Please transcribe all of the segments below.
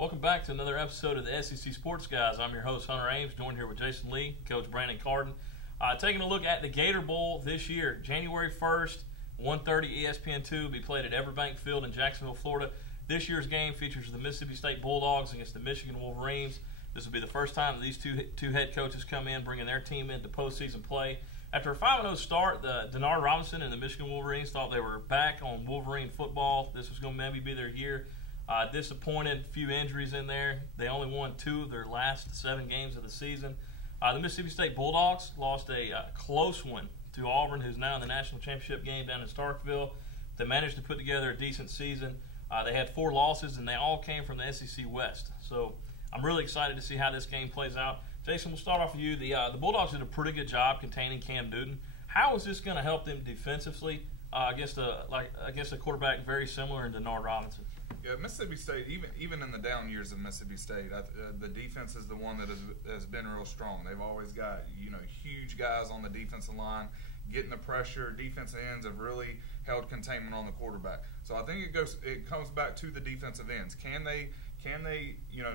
Welcome back to another episode of the SEC Sports Guys. I'm your host, Hunter Ames, joined here with Jason Lee, Coach Brandon Carden. Taking a look at the Gator Bowl this year, January 1st, 1:30 ESPN2 will be played at Everbank Field in Jacksonville, Florida. This year's game features the Mississippi State Bulldogs against the Michigan Wolverines. This will be the first time that these two head coaches come in, bringing their team into postseason play. After a 5-0 start, Denard Robinson and the Michigan Wolverines thought they were back on Wolverine football. This was going to maybe be their year. Disappointed, few injuries in there. They only won 2 of their last 7 games of the season. The Mississippi State Bulldogs lost a close one to Auburn, who's now in the national championship game down in Starkville. They managed to put together a decent season. They had 4 losses, and they all came from the SEC West. So I'm really excited to see how this game plays out. Jason, we'll start off with you. The Bulldogs did a pretty good job containing Cam Newton. How is this going to help them defensively against a quarterback very similar in Denard Robinson? Yeah, Mississippi State, even in the down years of Mississippi State, the defense is the one that has been real strong. They've always got huge guys on the defensive line getting the pressure. Defensive ends have really held containment on the quarterback. So I think it comes back to the defensive ends. Can they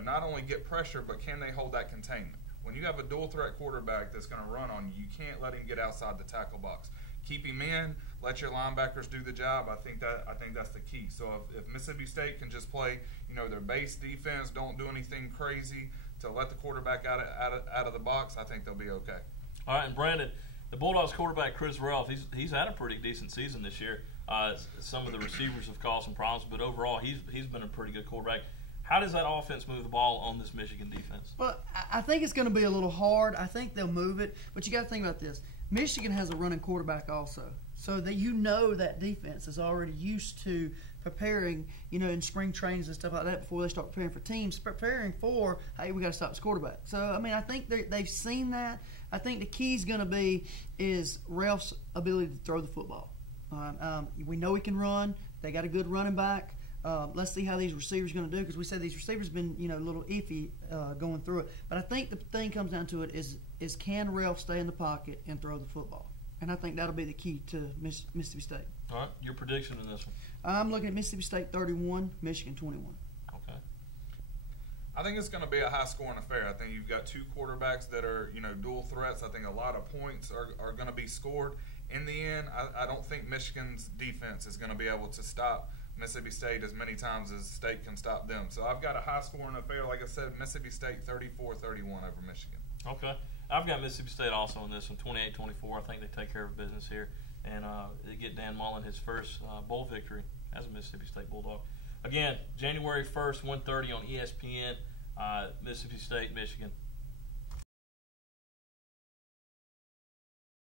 not only get pressure, but can they hold that containment? When you have a dual threat quarterback that's going to run on you, you can't let him get outside the tackle box. Keep him in. Let your linebackers do the job. I think that's the key. So if Mississippi State can just play, their base defense, don't do anything crazy to let the quarterback out of the box, I think they'll be okay. All right, and Brandon, the Bulldogs quarterback Chris Ralph, he's had a pretty decent season this year. Some of the receivers have caused some problems, but overall he's been a pretty good quarterback. How does that offense move the ball on this Michigan defense? Well, I think it's going to be a little hard. I think they'll move it, but you got to think about this. Michigan has a running quarterback also, so that that defense is already used to preparing, in spring trainings and stuff like that before they start preparing for teams, preparing for, hey, we got to stop this quarterback. So, I think they've seen that. I think the key is going to be is Ralph's ability to throw the football. We know he can run. They got a good running back. Let's see how these receivers are going to do, because we said these receivers have been, a little iffy going through it. But I think the thing comes down to it is can Ralph stay in the pocket and throw the football? And I think that'll be the key to Mississippi State. All right, your prediction in this one? I'm looking at Mississippi State 31, Michigan 21. Okay. I think it's going to be a high-scoring affair. I think you've got 2 quarterbacks that are, dual threats. I think a lot of points are going to be scored. In the end, I don't think Michigan's defense is going to be able to stop Mississippi State as many times as State can stop them. So I've got a high-scoring affair. Like I said, Mississippi State 34-31 over Michigan. Okay. I've got Mississippi State also in this one, 28-24. I think they take care of business here. And they get Dan Mullen his first bowl victory as a Mississippi State Bulldog. Again, January 1st, 1:30 on ESPN, Mississippi State, Michigan.